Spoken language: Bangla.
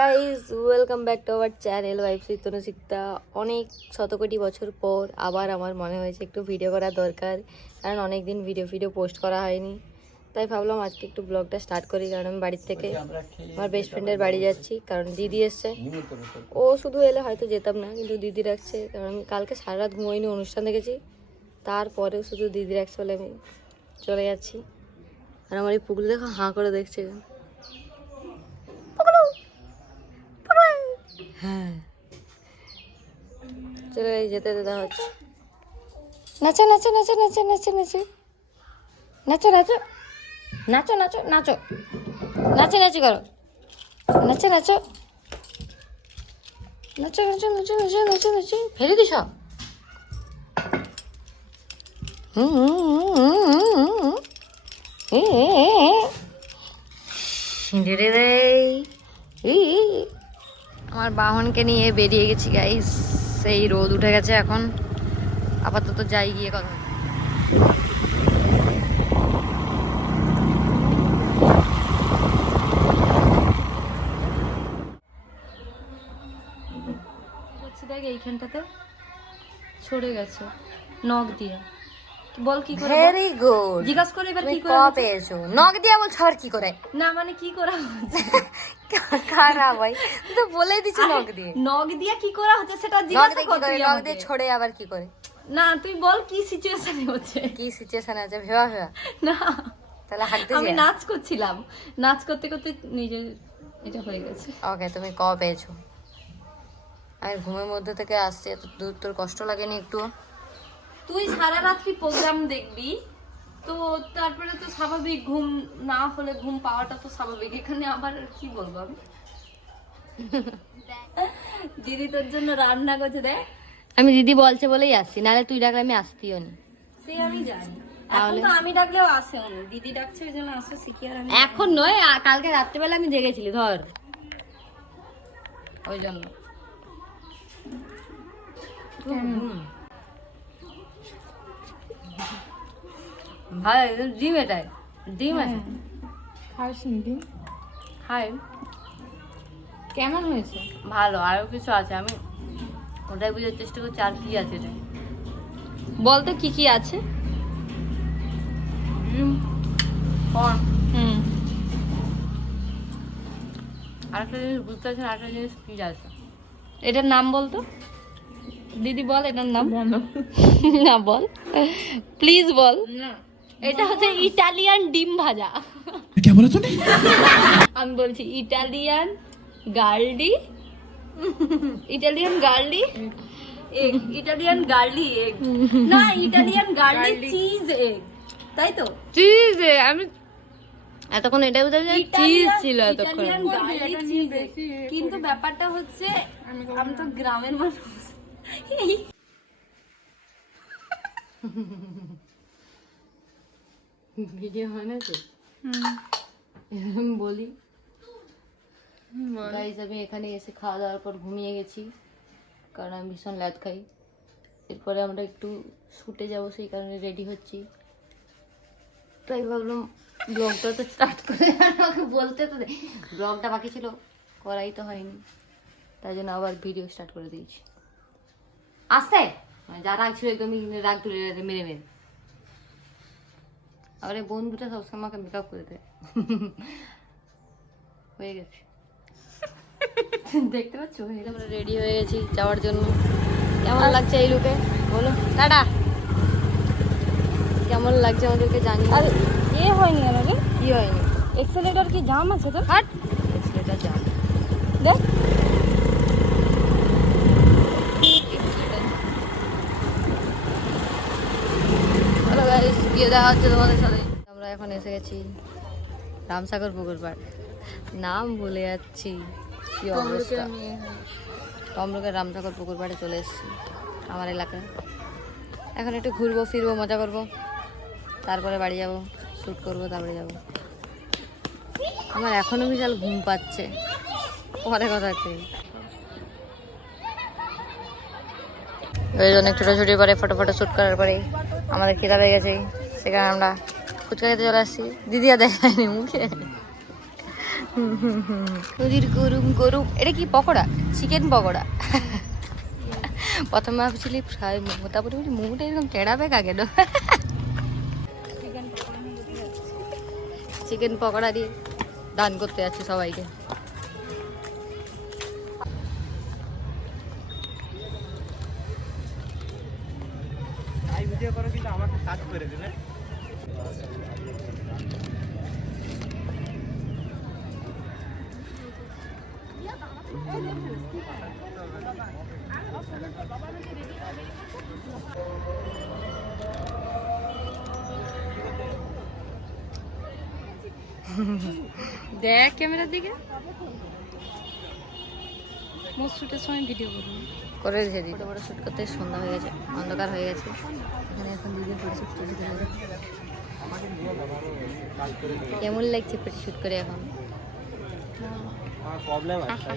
Guys, welcome back to our channel ওয়াইফসি তনুশিকতা। অনেক শতকোটি বছর পর আবার আমার মনে হয়েছে একটু ভিডিও করা দরকার, কারণ অনেক দিন ভিডিও পোস্ট করা হয়নি। তাই ভাবলাম আজকে একটু ব্লগটা স্টার্ট করি, কারণ আমি বাড়ির থেকে আমার বেস্ট ফ্রেন্ডের বাড়ি যাচ্ছি, কারণ দিদি এসছে। ও শুধু এলে হয়তো যেতাম না, কিন্তু দিদি রাখছে, কারণ আমি কালকে সারা রাত ঘুমোইনি, অনুষ্ঠান দেখেছি। তারপরেও শুধু দিদি রাখছে বলে আমি চলে যাচ্ছি। আর আমার এই পুকুরে দেখো হাঁ করে দেখছে। হ্যাঁ, চলে যেতে যেতে হচ্ছে। নাচো নাচো নাচো নাচো নাচো নাচো নাচো নাচো নাচো নাচো নাচো নাচো নাচো করো, নাচো নাচো নাচো নাচো নাচো নাচো নাচো নাচো ফেলে দিস। আমার বাহনকে নিয়ে বেরিয়ে গেছি গাইস। সেই রোদ উঠে গেছে এখন, আপাতত যাই গিয়ে কথা। দেখ এইখানটাতে ছড়ে গেছে নখ দিয়ে। বল কি করে? Very good. জিজ্ঞাসা করে এবার কি করে পেয়েছো? নখ দিয়ে বলছো আর কি করে? না মানে কি করা হচ্ছে? খারাপ ভাই, তো বলেই দিছি নখ দিয়ে। নখ দিয়ে কি করা হচ্ছে সেটা জিজ্ঞাসা করতে। নখ দিয়ে ছড়ে আবার কি করে? না তুই বল কি সিচুয়েশনে হচ্ছে? কি সিচুয়েশনে আছে ভেবা না। তাহলে হাঁটতে আমি নাচ করছিলাম, নাচ করতে করতে নিজে এটা হয়ে গেছে। ওকে, তুমি ক পেয়েছো? আর ঘুমের মধ্যে থেকে আসছে, এত দূর তোর কষ্ট লাগেনি একটু? তুই সারা রাত্রি প্রোগ্রাম দেখবি তো তারপরে তো স্বাভাবিক, ঘুম না হলে ঘুম পাওয়াটা তো স্বাভাবিক। এখানে আবার কি বলবো আমি। দিদি তোর জন্য রান্না করছে দেখ। আমি দিদি বলছে বলেই আসছি, নাহলে তুই ডাকলে আমি আসতিও না। সে আমি জানি, এখন তো আমি ডাকলেও আসেও না, দিদি ডাকছে ওই জন্য আসো শিখি। আর এখন নয়, কালকে রাত্রেবেলা আমি জেগেছিলি ধর, ওই জন্য। ভাই ডিম, এটাই ডিম আছে, খাইছিস ডিম? খাই। কেমন হয়েছে? ভালো। আরো কিছু আছে, আমি ওটাই বুঝার চেষ্টা করছি আর কি আছে এটা। বলতো কি কি আছে? আরেকটা জিনিস বুঝতে পারছি না, আরেকটা জিনিস কি আছে এটার নাম বলতো দিদি, বল এটার নাম। না বল প্লিজ বল। এটা হচ্ছে ইটালিয়ান ডিম ভাজা। কি বলে তুমি? আমি বলছি Italian গার্লি, Italian গার্লি egg, Italian গার্লি egg না, ইটালিয়ান গার্লি চিজ এগ, তাই তো? Cheese egg. আমি এতক্ষণ এটাই বুঝলাম যে চিজ ছিল এতক্ষণ। কিন্তু ব্যাপারটা হচ্ছে আমি তো গ্রামের মানুষ। ভিডিও হয় না তো বলি গাইস, আমি এখানে এসে খাওয়া দাওয়ার পর ঘুমিয়ে গেছি, কারণ আমি ভীষণ ল্যাদ খাই। এরপরে আমরা একটু শুটে যাব, সেই কারণে রেডি হচ্ছি। তাই ভাবলাম ব্লগটা তো স্টার্ট করে, আমাকে বলতে তো ব্লগটা বাকি ছিল, করাই তো হয়নি, তাই জন্য আবার ভিডিও স্টার্ট করে দিয়েছি। আসতে যা রাগ ছিল একদমই রাগ তুলে মেরে মেরে। আবার এই বন্ধুটা সবসময় আমাকে মেকআপ করে দেয়। হয়ে গেছে, দেখতে পাচ্ছ? আমরা রেডি হয়ে গেছি যাওয়ার জন্য। কেমন লাগছে এই লুকে বলো? টাটা। কেমন লাগছে আমাদেরকে জানি। আর এ হয়নি আমাকে, কি হয়নি? এক্সেলেটর কি জাম আছে তো? হাট, এক্সেলেটর জাম দেখ। হ্যালো গাইস, গিয়ে দেখা হচ্ছে তোমাদের সাথে। আমরা এখন এসে গেছি রামসাগর পুকুর পাড়, নাম ভুলে যাচ্ছি কি অবস্থা। তমলুকের রামসাগর পুকুর পাড়ে চলে এসেছি আমার এলাকায়। এখন একটু ঘুরবো ফিরবো, মজা করবো, তারপরে বাড়ি যাব, শ্যুট করবো, তারপরে যাব। আমার এখনো বিশাল ঘুম পাচ্ছে, পরে কথা হচ্ছে। ওই অনেক ছোটাছুটির পরে ফটো শ্যুট করার পরে আমাদের খিদা পেয়ে গেছে, সেখানে আমরা ফুচকা খেতে চলে আসছি। দিদিয়া দেখায়নি মুখে, নদীর গরম গরম। এটা কি পকোড়া? চিকেন পকোড়া। প্রথমে ভাবছিলি ফ্রাই মোমো, তারপরে বলি মোমোটা এরকম টেড়া বেঁকা কেন? চিকেন পকোড়া দিয়ে দান করতে যাচ্ছে সবাইকে। ভিডিও করো কিন্তু আমাকে কাজ করে দেবে। দেখ ক্যামেরার দিকে। মোট শুটের সময় ভিডিও করবো করে রেখে দিই। বড় শ্যুট করতে সন্ধ্যা হয়ে গেছে, অন্ধকার হয়ে গেছে। এখানে এখন দিদি ফটোশ্যুট করে ফেলবে। কেমন লাগছে ফটোশ্যুট করে এখন? প্রবলেম আছে।